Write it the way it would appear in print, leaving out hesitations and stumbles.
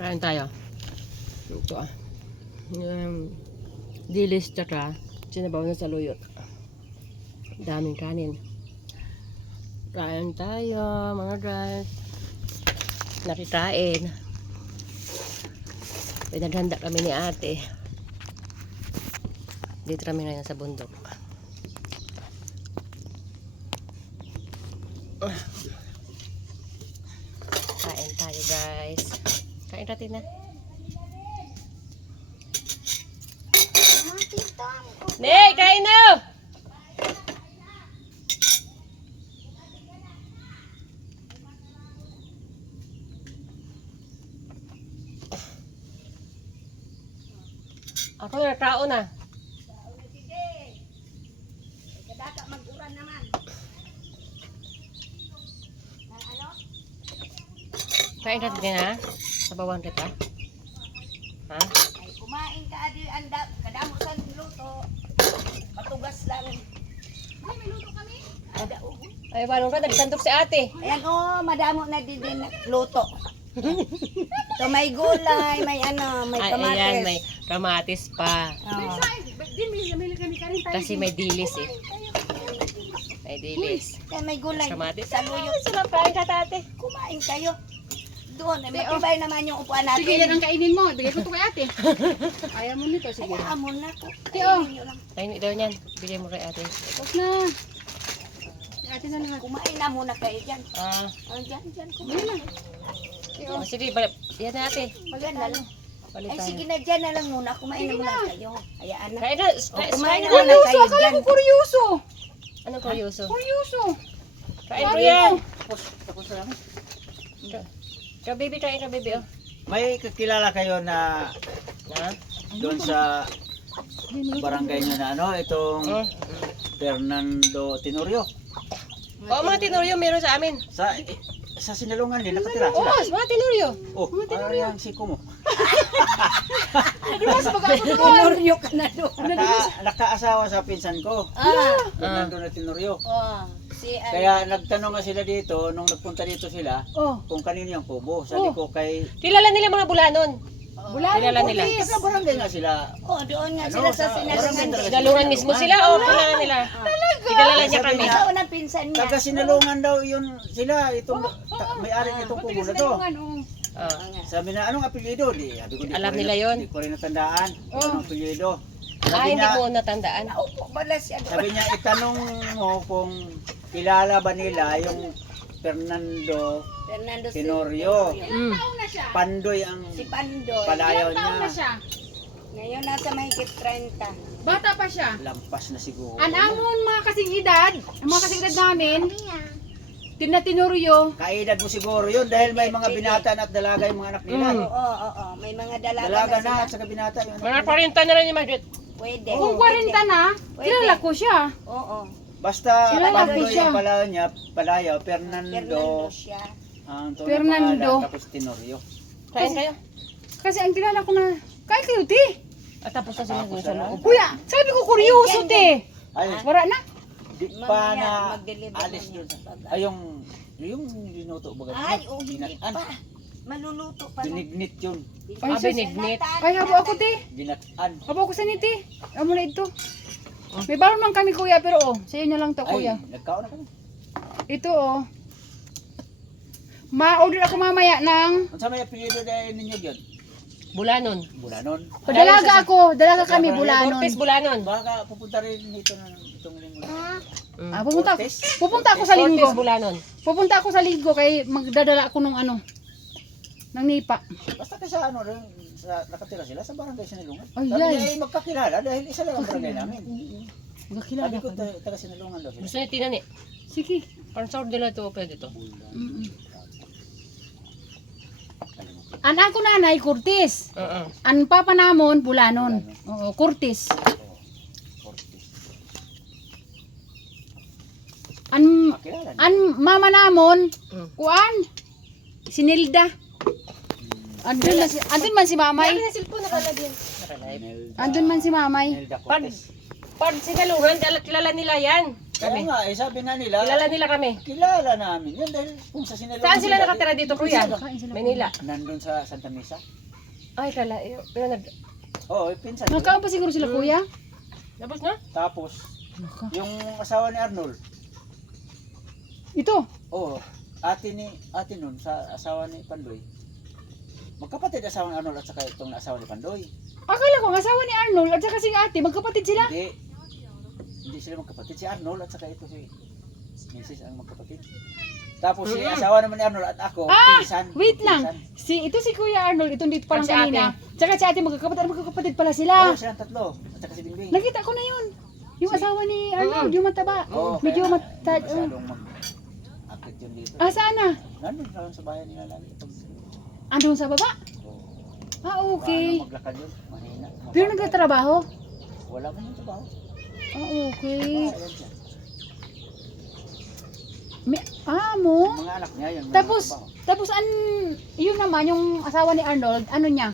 Kain tayo. Ito ah. Dilis tsaka sinabaw na saluyot. Daming kanin. Kain tayo mga guys. Nakikain. Pinaghanda kami ni ate. Dito kami ngayon sa bundok. Kain tayo guys. Kain natin na. Nee, kain na! Ako na tao na. Kadaka mag-uran naman. Ano? Kain natin na. Sabawan kita. Ha? Ay, kumain ka adi anda kadamo sa luto. Matugas lang. Ay, may luto kami. Ada ugo. Ay, paano ka? Nagsantok si ate. Ayan madamo na din luto. So may gulay, may may Ay, kamatis. ayan, may kamatis pa. Oo. Kasi may dilis eh. May dilis. Kaya may gulay. Kamatis. Saluyot. Ay, sarap kain ka tate. Kumain kayo. Doon, matibay naman yung upuan natin. Sige, yan ang kainin mo. Bigay ko ito kay ate. Ayaw mo nito, sige. Ay, amon na ko. Tiyo. Kainin nyo lang. Kain daw niyan. Bigay mo kay ate. Huwag na. Ate na lang. Kumain na muna kayo dyan. Ah, Dyan, Bili na. oh, sige, balik. Yan na ate. Maganda lang. Balik Ay, tayo. sige na dyan na lang muna. Kumain na muna kayo. Hayaan na. Kain na. kumain Kain na. na. Kuryoso, akala ko kuryoso. Anong kuryoso? Kuryoso. Kain mo yan. Tapos lang. Ka baby, kain ka baby oh. May kakilala kayo na Na? doon sa barangay nyo na ano, itong Oh. Fernando Tenorio. Oo, mga tinoryo meron sa amin. Sa Sinalungan din, nakatira Oo, sila. mga tinoryo. Oh, ano yung siko mo? Tinoryo ka na doon. Nakaasawa sa pinsan ko, Fernando na Tenorio. Oh, si Kaya nagtanong nga sila dito, nung nagpunta dito sila, Oh. kung kanino yung kubo. Sabi ko kay, Kilala nila mga bulanon. Kilala nila. sa barangay nga sila. Oh, doon nga Ano, sila sa sa sinalungan. barangay talaga. Sinalungan mismo sila o kilala nila? Kilala niya kami. Ikaw ang pinsan niya. Taga Sinalungan daw yun sila, itong may-ari nitong kubo na to. Oh. Sabi na, anong apelyido? Sabi ko, Alam nila yun. Hindi ko rin natandaan. Anong apelyido? Ah, hindi mo natandaan. Naupo bala siya doon. Sabi niya, itanong mo kung kilala ba nila yung Fernando Fernando Tenorio. Mm. Pandoy ang Si Pandoy. palayaw Taon na niya. siya. Ngayon nasa mahigit 30. Bata pa siya. Lampas na siguro. Anamon mga kasing edad, ang mga kasing edad namin, tinatinuryo. Kaedad mo siguro yun dahil may mga binata at dalaga yung mga anak nila. Oo. May mga dalaga, Dalaga na na sila. at saka binata yung anak Mga nila. 40 na rin yung Margaret. Pwede. Kung 40 na, kilala ko siya. Oo. Basta Kilala ko Pandoy siya. ang palayaw niya, Fernando Fernando siya. ang tunay Fernando. pangalan, tapos Tenorio. Kain kayo. Kasi ang kilala ko na, kaya kayo, ti. At tapos na sila Tapos sa na. loob. Kuya, sabi ko kuryoso, ti. Ay, Wala na. di pa Mamaya, na mag-deliver alis na doon. niya. Ay, yung linuto baga. Ay, hindi Ginatan. pa. Maluluto pa. lang. Binignit yun. Ah, binignit. Ay, habo ako, ti. Ginatan. Habo ako sa niti. Amo na ito. May balon man kami, kuya, pero oh, sa'yo na lang to, Ay, kuya. nagkaon na kami. Ito, oh. Ma-order ako mamaya ng... Ang sa may apelyido dahil ninyo yun? Bulanon. Bulanon. Dalaga ako, dalaga kami, bulanon. Cortez bulanon. Baka pupunta rin dito na itong linggo. Ah, pupunta ako sa Cortez linggo. bulanon. Pupunta ako sa linggo kay magdadala ako ng ano, ng nipa. Basta kasi ano rin, nakatira sila sa barangay Sinalungan. Ay, Sabi yay. niya ay magkakilala dahil isa lang ang barangay namin. Magkakilala Sabi ko ka. taga Sinalungan daw sila. Gusto niya tinan eh. Sige. Parang sour nila ito pwede ito. An ako nanay, Curtis. Oo. An papa namon, bulanon. Oo, Curtis. An Makilala niya. an mama namon, Mm. kuan, si Nilda. Andun man si Mamay. Ay, na cellphone nakalagyan. Nakalive. Nelda- Andun man si Mamay. Nelda Pag, Cortez. pag sinalungan, kilala nila yan. Kami. nga, sabi nga nila, Kilala nila kami. kilala namin yun dahil kung sa sinaloa. Saan sila nakatira dito, kuya? Kain sila. Manila. Nandun sa Santa Mesa. Ay, pero Oo, pinsan. ko. Nakaon pa siguro sila kuya. Tapos na? Tapos, Naka. yung asawa ni Arnold, Ito. ate nun sa asawa ni Pandoy. Magkapatid asawa ni Arnold at saka itong asawa ni Pandoy. Akala ko ang asawa ni Arnold at saka si ate, magkapatid sila. Hindi sila magkapatid. Si Arnold at saka ito si Mrs. ang magkapatid. Tapos si asawa naman ni Arnold at ako, pinsan. Wait pinsan. lang. Ito si Kuya Arnold, itong dito pa lang At si ate. kanina. Tsaka si ate, magkakapatid pala Oo, sila. silang tatlo. At saka si Bingbing. Nakita ko na yun. Yung asawa ni Arnold, yung mataba. Oo, Medyo kaya matad. masyadong mag-akit yun dito. Saan na? Nandun lang sa bayan nila lagi. Andun sa baba? Oo. Okay. Paano maglakad yun? Mahina. Pero nagtatrabaho? Wala man yung trabaho. Okay. Ayan siya. Mo? Mga anak niya yun. Tapos yun naman, yung asawa ni Arnold, ano niya?